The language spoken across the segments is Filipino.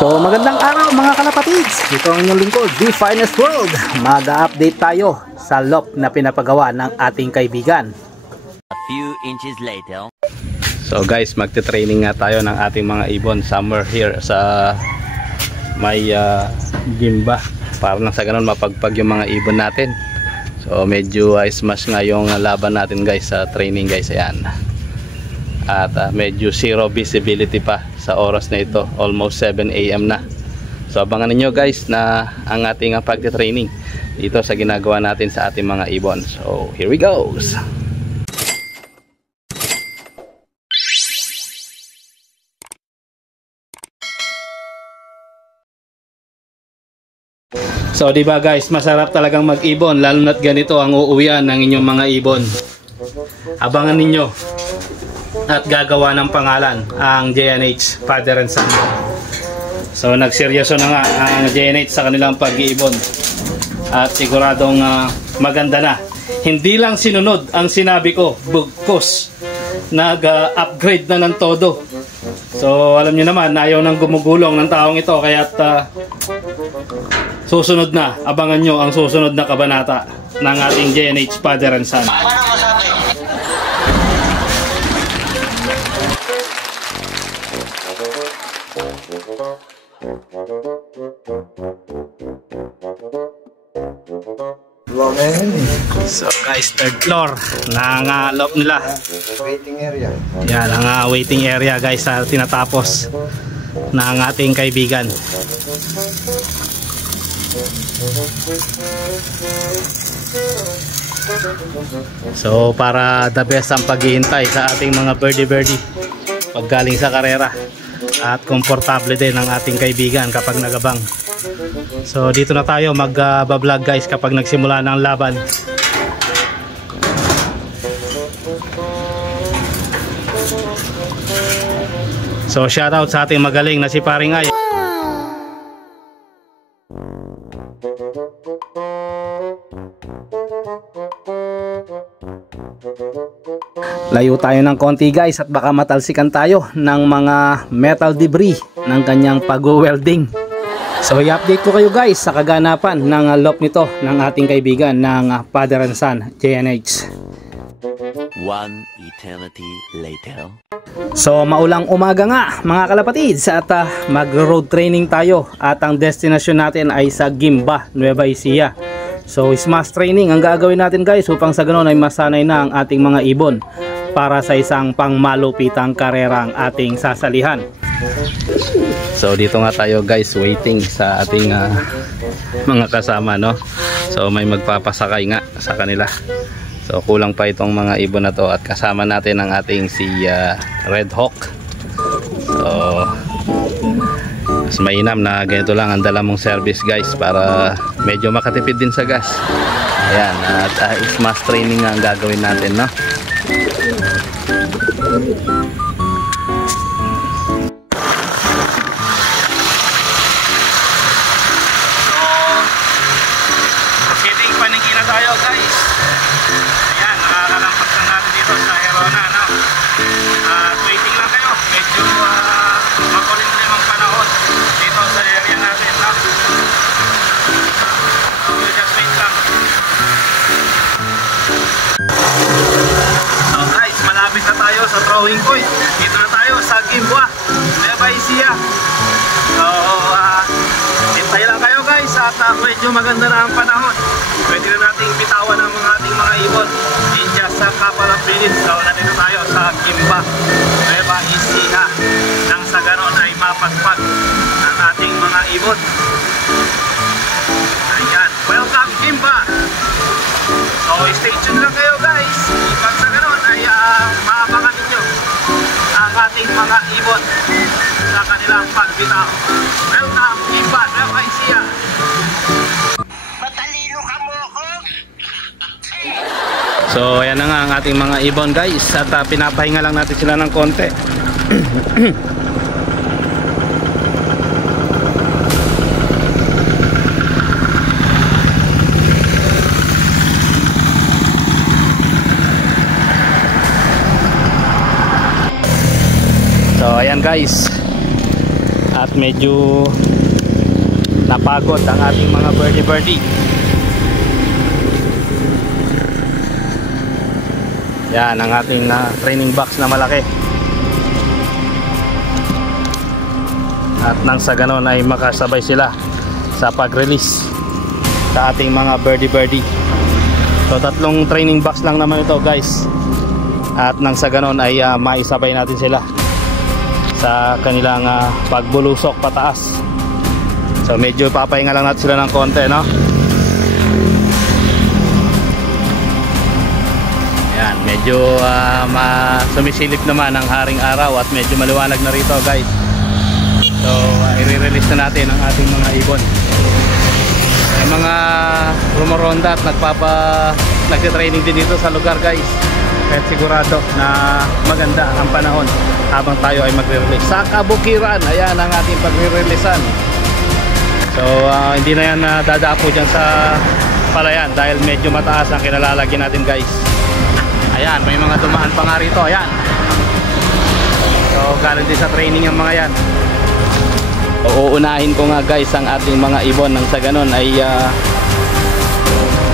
So magandang araw mga kalapatids, ito ang inyong lingkod, The Finest World. Mag-update tayo sa loft na pinapagawa ng ating kaibigan. A few inches later. So guys, magte-training nga tayo ng ating mga ibon summer here sa may gimba, para nang sa ganun mapagpag yung mga ibon natin. So medyo smash nga yung laban natin guys sa training guys, ayan. At medyo zero visibility pa sa oras na ito, almost 7 AM na. So abangan niyo guys na ang ating pagte-training dito sa ginagawa natin sa ating mga ibon. So here we go. So di ba guys, masarap talagang mag-ibon lalo na't ganito ang uuwian ng inyong mga ibon. Abangan ninyo at gagawa ng pangalan ang J&H Father and Son. So nagseryoso na nga ang J&H sa kanilang pag-iibon at siguradong maganda na. Hindi lang sinunod ang sinabi ko, bugkos nag-upgrade na ng todo. So alam niyo naman, ayaw nang gumugulong ng taong ito, kaya't susunod na, abangan nyo ang susunod na kabanata ng ating J&H Father and Son. So guys, third floor ng loft nila. Waiting area. Yan ang waiting area guys sa tinatapos ng ating kaibigan. So para the best ang paghihintay sa ating mga birdie pag galing sa karera, at komportable din ang ating kaibigan kapag nagabang. So dito na tayo mag-vlog guys kapag nagsimula ng laban. So shoutout sa ating magaling na si Paring Ay. Layo tayo ng konti guys at baka matalsikan tayo ng mga metal debris ng kanyang pag-welding. So i-update ko kayo guys sa kaganapan ng loft nito ng ating kaibigan ng Father and Son J&H. One eternity later. So maulang umaga nga mga kalapatids at mag-road training tayo at ang destination natin ay sa Gimba, Nueva Ecija. So smash training ang gagawin natin guys upang sa ganoon ay masanay na ang ating mga ibon para sa isang pangmalupitang karera ang ating sasalihan. So dito nga tayo guys, waiting sa ating mga kasama, no? So may magpapasakay nga sa kanila. So kulang pa itong mga ibon na to at kasama natin ang ating si Red Hawk. So mas mainam na ganito lang ang dala mong service guys para medyo makatipid din sa gas. Ayan, at smash training nga ang gagawin natin, no? Proceeding paningin na tayo guys. Ayan, nakakalampas na natin dito sa Herona, no? Waiting lang kayo, medyo makulimlim ang panahon dito sa area natin, no? So just wait lang. So guys, malapit na tayo sa throwing point. Dito na tayo sa Gimba, Nueva Ecija. So hintay lang kayo guys at medyo maganda na ang panahon. Pwede na nating bitawan ang ating mga ibon in just a couple of minutes. So nandito tayo sa Gimba, Nueva Ecija, nang sa ganon ay mapagpag ng ating mga ibon. Ayan, welcome Gimba. So stay tuned lang kayo guys, ipag sa ganon ay maabangan ninyo ang ating mga ibon sa kanilang pagbitaw. Welcome Gimba, Nueva Ecija. So ayan na nga ang ating mga ibon guys at pinapahinga lang natin sila ng konti. So ayan guys, at at medyo napagod ang ating mga birdie. Yan ang ating training box na malaki. At nang sa ganon ay makasabay sila sa pag-release sa ating mga birdie. So 3 training box lang naman ito guys. At nang sa ganon ay maisabay natin sila sa kanilang pagbulusok pataas. So medyo papahinga lang natin sila ng konti, no? Yan, medyo sumisilip naman ang haring araw at medyo maliwanag na rito guys. So i-release na natin ang ating mga ibon. May mga rumoronda at nagtitraining din dito sa lugar guys. Kaya sigurado na maganda ang panahon habang tayo ay magre-release sa kabukiran. Ayan ang ating pagre-releasean. So hindi na yan dadapo dyan sa palayan dahil medyo mataas ang kinalalagyan natin guys. Ayan, may mga dumaan pa nga rito. Ayan. So galing din sa training ang mga yan. Uunahin ko nga guys ang ating mga ibon nang sa ganon ay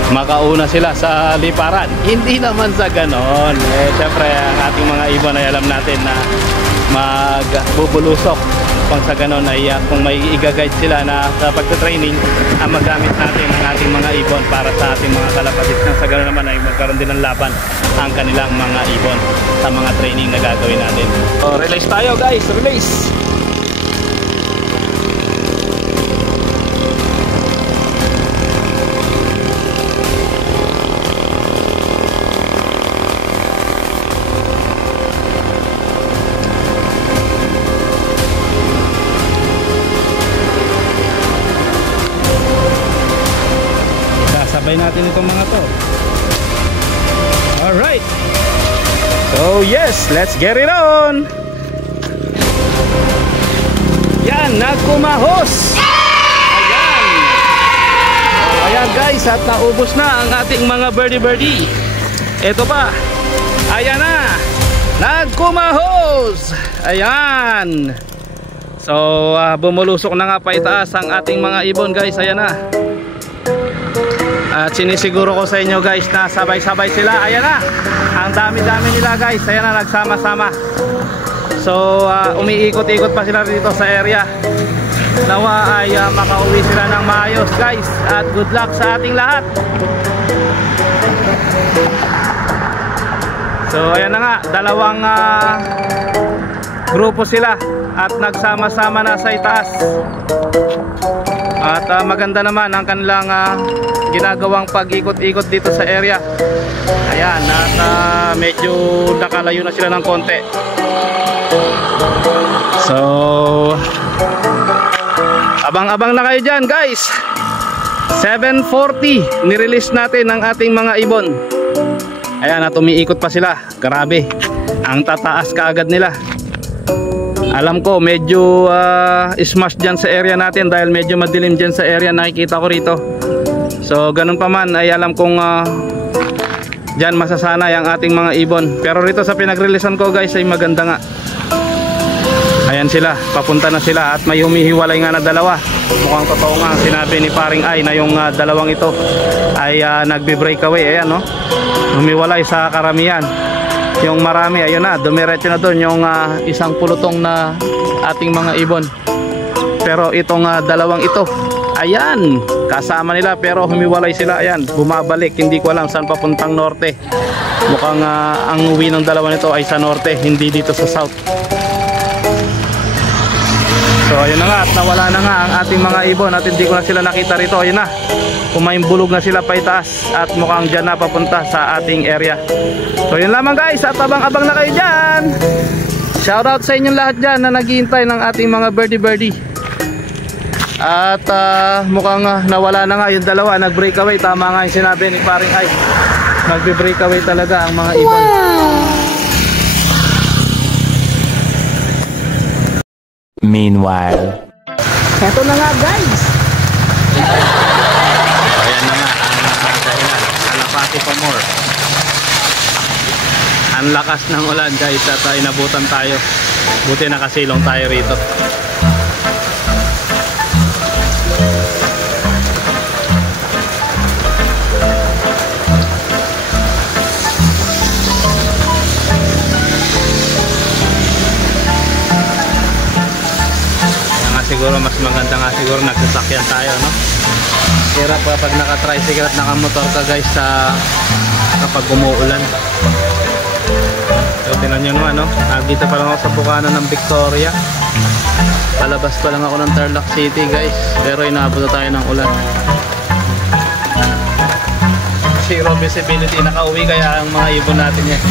makauna sila sa liparan. Hindi naman sa ganon. Siyempre ang ating mga ibon ay alam natin na magbubulusok. Pang sa ganon ay kung may i-guide sila na sa pagta-training, magamit natin ang ating mga ibon para sa ating mga kalapatid. Nang sa ganon naman ay magkaroon din ng laban ang kanilang mga ibon sa mga training na gagawin natin. So release tayo guys, release! Sabay natin itong mga to. Alright. So yes, let's get it on. Yan, nagkumahos. Ayan. Ayan guys, at naubos na ang ating mga birdie. Ito pa. Ayan na. Nagkumahos. Ayan. So bumulusok na nga pa itaas ang ating mga ibon guys. Ayan na. At sinisiguro ko sa inyo guys na sabay-sabay sila. Ayan na. Ang dami-dami nila guys. Ayan na, nagsama-sama. So umiikot-ikot pa sila dito sa area. Nawa ay makauwi sila ng maayos guys. At good luck sa ating lahat. So ayan na nga, dalawang grupo sila at nagsama-sama na sa itaas. At maganda naman ang kanilang ginagawang pag-ikot-ikot dito sa area. Ayan, at medyo nakalayo na sila ng konti. So abang-abang na kayo dyan guys. 7:40 nirelease natin ang ating mga ibon. Ayan, at umiikot pa sila. Grabe, ang tataas kaagad nila. Alam ko medyo smash dyan sa area natin dahil medyo madilim dyan sa area nakikita ko rito. So ganun pa man ay alam kong dyan masasanay ang ating mga ibon. Pero rito sa pinag-releasean ko guys ay maganda nga. Ayan sila, papunta na sila at may humihiwalay nga na dalawa. Mukhang totoo nga sinabi ni paring ay na yung dalawang ito ay nagbe-breakaway. Ayan no, humiwalay sa karamihan. Yung marami ayun na, dumiretso na doon yung isang pulutong na ating mga ibon. Pero itong dalawang ito, ayan, kasama nila pero humiwalay sila. Ayan, bumabalik, hindi ko alam saan papuntang norte. Mukhang ang uwi ng dalawa nito ay sa norte, hindi dito sa south. So ayun na nga, at nawala na nga ang ating mga ibon at hindi ko na sila nakita rito. Ayun na, kumaimbulog na sila pa itaas at mukhang dyan na papunta sa ating area. So yun lamang guys, at abang-abang na kayo dyan. Shoutout sa inyong lahat dyan na naghihintay ng ating mga birdie. At mukhang nawala na nga yung dalawa, nag-breakaway. Tama nga yung sinabi ni paring ay, nagbe-breakaway talaga ang mga ibon. Meanwhile, Eto na nga guys. Ayan na nga ang kainan. Kalapati pa more. Ang lakas ng ulan guys at inabutan tayo. Buti nakasilong tayo rito. siguro mas maganda nga siguro nagsasakyan tayo, no? Hirap kapag naka-tricycle at naka-motor ka guys sa kapag umuulan. So tinan nyo naman, no? Dito pa lang ako sa bukana ng Victoria. Palabas pa lang ako ng Tarlac City guys, pero inaabot na tayo ng ulan. Zero visibility, nakauwi kaya ang mga ibon natin yan.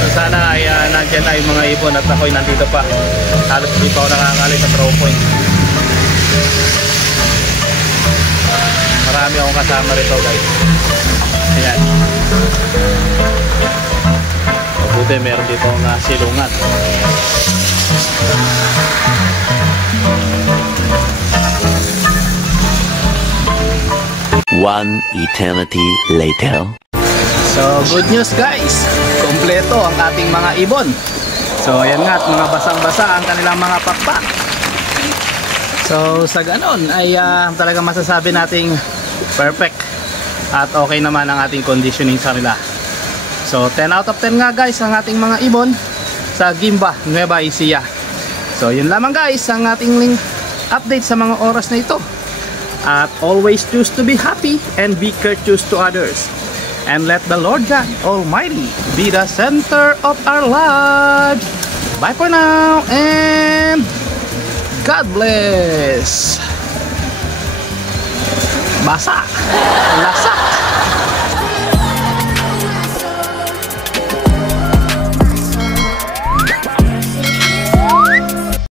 So sana ay nandyan na yung mga ibon at ako'y nandito pa. Halos hindi pa ako nakakali sa throw point. Marami akong kasama rito guys. Ayan. Mabuti meron dito nga silungan. One eternity later. So good news guys, kompleto ang ating mga ibon. So ayan nga at mga basang-basa ang kanilang mga pakpak. So sa ganon ay talagang masasabi nating perfect at okay naman ang ating conditioning sa nila. So 10 out of 10 nga guys ang ating mga ibon sa Gimba, Nueva Ecija. So yun lamang guys ang ating link update sa mga oras na ito. At always choose to be happy and be courteous to others. And let the Lord God Almighty be the center of our lives. Bye for now and God bless. Basa. Lasa.